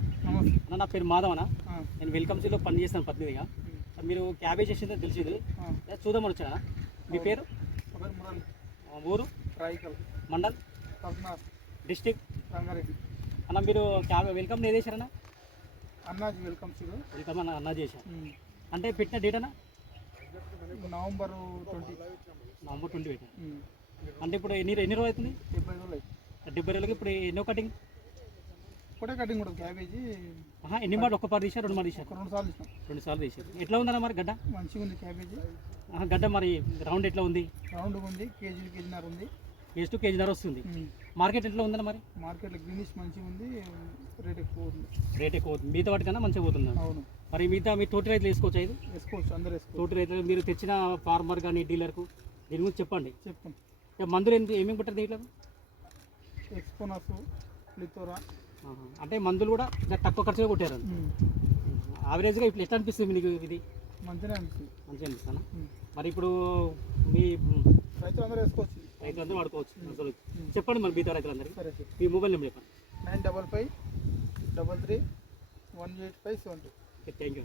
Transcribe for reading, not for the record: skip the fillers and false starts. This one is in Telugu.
నమస్తే అన్న, నా పేరు మాధవ్ అన్న. ఆ, నేను వెల్కమ్ సీలో పని చేస్తాను ప్రతినిధిగా. మీరు క్యాబేజ్ చేసిందో తెలిసింది, చూద్దామని వచ్చానా. మీ పేరు? ఒకరి మురళి ఊరు? రాయికల్ మండల్? పద్మనాథ్ డిస్టిక్? రంగారెడ్డి. అన్న, మీరు వెల్కమ్ ఏది చేశారన్న? అన్నాజీ వెల్కమ్ సిరు వెల్కమ్ అన్న చేశారు అంటే పెట్టిన డేట్ అన్న? నవంబర్ 20. నవంబర్ 20 పెట్టాను. అంటే ఇప్పుడు ఎన్ని రోజులు అవుతుంది? 70 రోజులు అయింది. 70 రోజులకి ఇప్పుడు ఎన్నో కటింగ్? ఒకటే కటింగ్ కూడా క్యాబేజీ ఎన్ని మాట? ఒక్క పాటు తీశారు, 2 మాట తీశారు? 2 సార్లు ఇస్తాం. 2 సార్లు తీశారు. ఎట్లా ఉందన్న మరి గడ్డ? మంచిగా ఉంది క్యాబేజీ. గడ్డ మరి రౌండ్ ఎట్లా ఉంది? రౌండ్గా ఉంది, కేజీన్నర ఉంది. కేజీ టు కేజీన్నర వస్తుంది. మార్కెట్ ఎట్లా ఉందన్న మరి? మార్కెట్లో గ్రీనిష్ మంచిగా ఉంది, రేట్ ఎక్కువ ఉంది. రేట్ ఎక్కువ అవుతుంది, మిగతా వాటికన్నా మంచిగా పోతుంది. అవును, మరి మిగతా మీ తోటి రైతులు వేసుకోవచ్చు? ఇది వేసుకోవచ్చు, అందరు వేసుకోవచ్చు. తోటి రైతులు మీరు తెచ్చిన ఫార్మర్ కానీ డీలర్కు దీని గురించి చెప్పండి. చెప్తాం. మందులు ఏమేమి పెట్టారు దీంట్లో? ఎక్స్పోనాస్, లిథోరా. అంటే మందులు కూడా తక్కువ ఖర్చుగా కొట్టారు. యావరేజ్గా ఇప్పుడు ఎట్లా అనిపిస్తుంది మీకు? ఇది మంచిగా అనిపిస్తుంది. మంచిగా అనిపిస్తానా? మరి ఇప్పుడు మీ రైతులందరూ వేసుకోవచ్చు, రైతులందరూ వాడుకోవచ్చు. చెప్పండి మరి మిగతా రైతులందరికీ. సరే, మీ మొబైల్ నెంబర్ చెప్పండి. 955 33 185 72. Thank you.